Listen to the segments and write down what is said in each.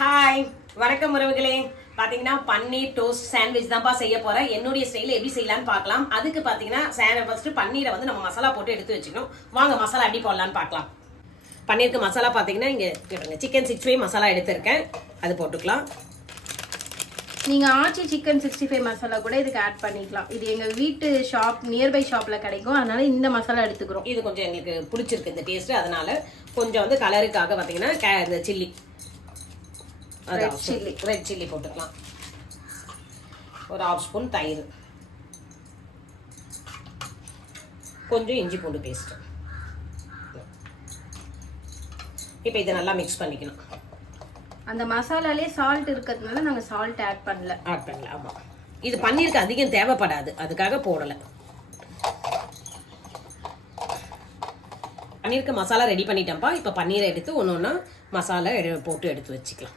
Hi வணக்கம் உறவுகளே. பாத்தீங்கன்னா பன்னீர் டோஸ்ட் சாண்ட்விச் தான்ப்பா செய்ய போறேன். என்னுடைய ஸ்டைல எப்படி செய்யலாம்னு பார்க்கலாம். அதுக்கு பாத்தீங்கன்னா ஃபர்ஸ்ட் பன்னீரை வந்து நம்ம மசாலா போட்டு எடுத்து வச்சுக்கணும். வாங்க மசாலா எப்படி போடலான்னு பார்க்கலாம். பன்னீருக்கு மசாலா பாத்தீங்கன்னா இங்க சிக்கன் 65 மசாலா எடுத்திருக்கேன், அது போட்டுக்கலாம். நீங்க ஆச்சி சிக்கன் 65 மசாலா கூட இதுக்கு ஆட் பண்ணிக்கலாம். இது எங்க வீட்டு ஷாப் நியர்பை ஷாப்ல கிடைக்கும், அதனால இந்த மசாலா எடுத்துக்கிறோம். இது கொஞ்சம் எங்களுக்கு பிடிச்சிருக்கு இந்த டேஸ்ட், அதனால கொஞ்சம் வந்து கலருக்காக பாத்தீங்கன்னா இந்த சில்லி ரெட் சில்லி போட்டுக்கலாம். ஒரு 1/2 ஸ்பூன் தயிர், கொஞ்சம் இஞ்சி பூண்டு பேஸ்ட். இப்போ இதை நல்லா மிக்ஸ் பண்ணிக்கணும். அந்த மசாலாலே சால்ட் இருக்கிறதுனால நாங்க சால்ட் ஆட் பண்ணல. ஆமா, இது பன்னீருக்கு அதிகம் தேவைப்படாது, அதுக்காக போடல. பன்னீருக்கு மசாலா ரெடி பண்ணிட்டேன்ப்பா. இப்போ பன்னீரை எடுத்து ஒன்று மசாலா போட்டு எடுத்து வச்சுக்கலாம்.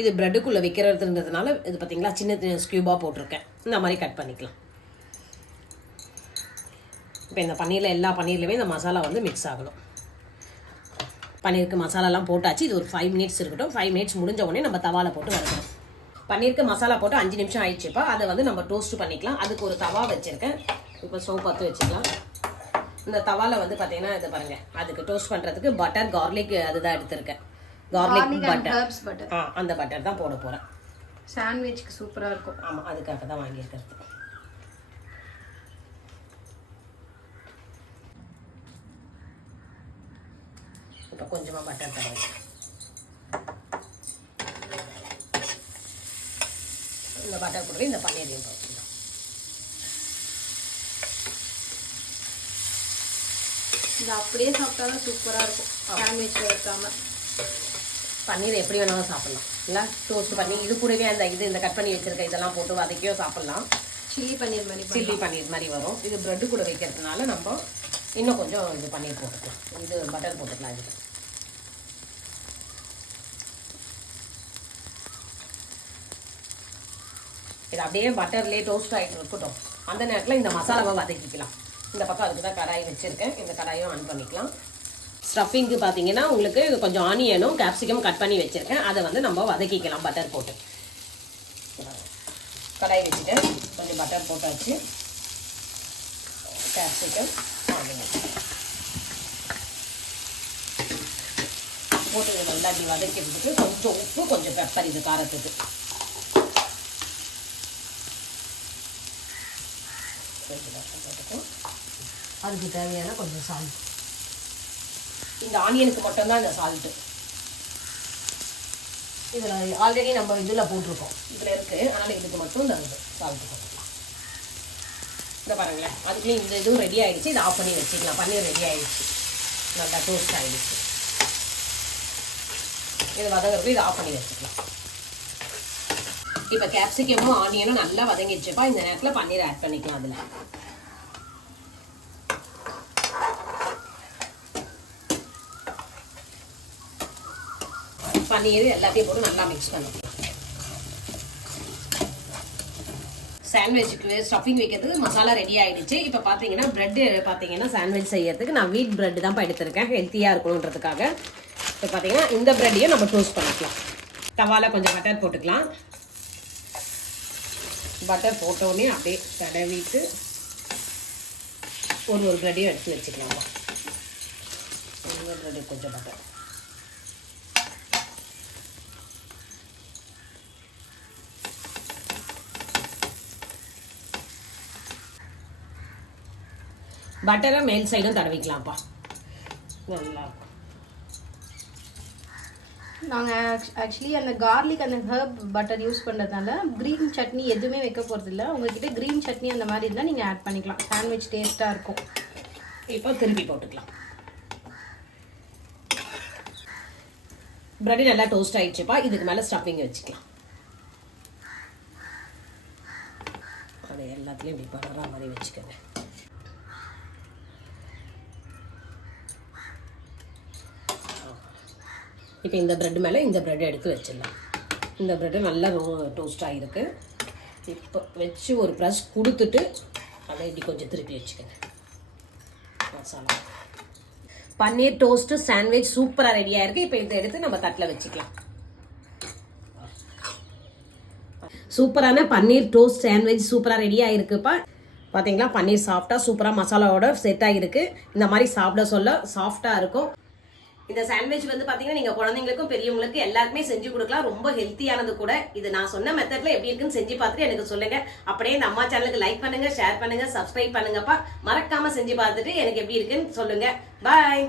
இது பிரெட்டுக்குள்ளே வைக்கிறதுன்றதுனால இது பார்த்தீங்களா சின்ன ஸ்கியூபாக போட்டிருக்கேன். இந்த மாதிரி கட் பண்ணிக்கலாம். இப்போ இந்த பன்னீரில் எல்லா பன்னீர்லையுமே இந்த மசாலா வந்து மிக்ஸ் ஆகணும். பன்னீருக்கு மசாலாலாம் போட்டாச்சு. இது ஒரு 5 மினிட்ஸ் இருக்கட்டும். 5 மினிட்ஸ் முடிஞ்ச உடனே நம்ம தவாவில் போட்டு வறுக்கணும். பன்னீருக்கு மசாலா போட்டு 5 நிமிஷம் ஆயிடுச்சுப்பா. அதை வந்து நம்ம டோஸ்ட் பண்ணிக்கலாம். அதுக்கு ஒரு தவா வச்சுருக்கேன். இப்போ ஸ்டவ் பற்ற வச்சுக்கலாம். இந்த தவாவில் வந்து பார்த்தீங்கன்னா இது பாருங்கள், அதுக்கு டோஸ்ட் பண்ணுறதுக்கு பட்டர் கார்லிக் அதுதான் எடுத்திருக்கேன். கார்லிக் பட்டர், அந்த பட்டர் தான் போட போகிறேன். சாண்ட்விச்க்கு சூப்பராக இருக்கும். ஆமாம், அதுக்காக தான் வாங்கியிருக்கிறது. இப்போ கொஞ்சமாக பட்டர் தடவை. இந்த பட்டர் போட்டு இந்த பன்னீரையும் போட்டுக்கலாம். இது அப்படியே சாப்பிட்டாலும் சூப்பராக இருக்கும். சாண்ட்விச் வைக்காம பன்னீர் எப்படி வேணாலும் சாப்பிட்லாம் இல்லை, டோஸ்ட் பண்ணி இது கூடவே அந்த இந்த கட் பண்ணி வச்சுருக்க இதெல்லாம் போட்டு வதக்கியோ சாப்பிட்லாம். சில்லி பன்னீர் மாதிரி வரும். இது ப்ரெட்டு கூட வைக்கிறதுனால நம்ம இன்னும் கொஞ்சம் இது பன்னீர் போட்டுக்கலாம். இது பட்டர் போட்டுக்கலாம். இது இது அப்படியே பட்டர்லேயே டோஸ்ட் ஆகிட்டு இருக்கட்டும். அந்த நேரத்தில் இந்த மசாலாவை வதக்கிக்கலாம். இந்த பக்கம் அதுக்கு தான் கடாய் வச்சுருக்கேன். இந்த கடாயும் ஆன் பண்ணிக்கலாம். ஸ்டஃபிங்க்கு பார்த்தீங்கன்னா உங்களுக்கு கொஞ்சம் ஆனியனும் கேப்சிகம் கட் பண்ணி வச்சுருக்கேன். அதை வந்து நம்ம வதக்கிக்கலாம் பட்டர் போட்டு. கடாய் வச்சுட்டு கொஞ்சம் பட்டர் போட்டாச்சு. கேப்சிகம் ஆனியன் போட்டு இதை நல்லா இப்படி வதக்கிறதுக்கு கொஞ்சம் உப்பு, கொஞ்சம் பெப்பர், இது காரத்துக்கு. அதுக்கு தேவையான கொஞ்சம் சால்ட். இந்த ஆனியனுக்கு மட்டும்தான் இந்த சால்ட்டு. இதில் ஆல்ரெடி நம்ம இதில் போட்டிருக்கோம், இதில் இருக்குது. அதனால் இதுக்கு மட்டும் இந்த சால்ட்டு போட்டுக்கலாம். இந்த பாருங்களேன், அதுக்குள்ளேயும் இந்த இதுவும் ரெடி ஆகிடுச்சு. இதை ஆஃப் பண்ணி வச்சுக்கலாம். பன்னீர் ரெடி ஆகிடுச்சு, நல்லா டோஸ்ட் ஆகிடுச்சு. இது வதங்கிறது இதை ஆஃப் பண்ணி வச்சுக்கலாம். இப்போ கேப்சிகமும் ஆனியனும் நல்லா வதங்கிடுச்சுப்பா. இந்த நேரத்தில் பன்னீர் ஆட் பண்ணிக்கலாம். அதில் பன்னீர் எல்லாத்தையும் போட்டு நல்லா மிக்ஸ் பண்ணிக்கலாம். சாண்ட்விச்சுக்கு ஸ்டஃபிங் வைக்கிறதுக்கு மசாலா ரெடி ஆகிடுச்சு. இப்போ பார்த்தீங்கன்னா ப்ரெட்டு பார்த்தீங்கன்னா சாண்ட்விச் செய்யறதுக்கு நான் வீட் ப்ரெட்டு தான் எடுத்திருக்கேன், ஹெல்த்தியாக இருக்கணுன்றதுக்காக. இப்போ பார்த்தீங்கன்னா இந்த ப்ரெட்டையும் நம்ம டோஸ்ட் பண்ணிக்கலாம். தவாவில் கொஞ்சம் பட்டர் போட்டுக்கலாம். பட்டர் போட்டோடனே அப்படியே தடவிட்டு ஒரு ப்ரெட்டையும் எடுத்து வச்சுக்கலாம். இந்த ப்ரெட்டு கொஞ்சம் பட்டர், பட்டரை மேல் சைடும் தடவிக்கலாம்ப்பா, நல்லா இருக்கும். நாங்கள் ஆக்சுவலி அந்த கார்லிக் அந்த ஹர்ப் பட்டர் யூஸ் பண்ணுறதுனால க்ரீன் சட்னி எதுவுமே வைக்க போகிறதில்ல. உங்கள்கிட்ட க்ரீன் சட்னி அந்த மாதிரி இருந்தால் நீங்கள் ஆட் பண்ணிக்கலாம். சாண்ட்விச் டேஸ்ட்டாக இருக்கும். இப்போ திருப்பி போட்டுக்கலாம். ப்ரெட் நல்லா டோஸ்ட் ஆகிடுச்சுப்பா. இதுக்கு மேலே ஸ்டஃபிங் வச்சுக்கலாம். அது எல்லாத்துலேயும் இப்படி படுற மாதிரி வச்சுக்கோங்க. இப்போ இந்த ப்ரெட் மேலே இந்த ப்ரெட்டை எடுத்து வச்சிடலாம். இந்த ப்ரெட்டு நல்லா டோஸ்ட் ஆகிருக்கு. இப்போ வச்சு ஒரு ப்ரெஸ் கொடுத்துட்டு அதை இப்படி கொஞ்சம் திருப்பி வச்சுக்கோங்க. மசாலா பன்னீர் டோஸ்ட் சாண்ட்விச் சூப்பராக ரெடியாக இருக்குது. இப்போ இதை எடுத்து நம்ம தட்டில் வச்சுக்கலாம். சூப்பரான பன்னீர் டோஸ்ட் சாண்ட்விச் சூப்பராக ரெடி ஆகிருக்குப்பா. பார்த்தீங்களா, பன்னீர் சாஃப்டாக சூப்பராக மசாலாவோட செட் ஆகிருக்கு. இந்த மாதிரி சாப்பிட சொல்ல சாஃப்டாக இருக்கும். இந்த சாண்ட்விச் வந்து பார்த்தீங்கன்னா நீங்கள் குழந்தைங்களுக்கும் பெரியவங்களுக்கும் எல்லாருக்குமே செஞ்சு கொடுக்கலாம். ரொம்ப ஹெல்த்தியானது கூட. இது நான் சொன்ன மெத்தட்ல எப்படி இருக்குன்னு செஞ்சு பார்த்துட்டு எனக்கு சொல்லுங்க. அப்படியே இந்த அம்மா சேனலுக்கு லைக் பண்ணுங்க, ஷேர் பண்ணுங்க, சப்ஸ்கிரைப் பண்ணுங்கப்பா. மறக்காம செஞ்சு பார்த்துட்டு எனக்கு எப்படி இருக்குன்னு சொல்லுங்க. பாய்.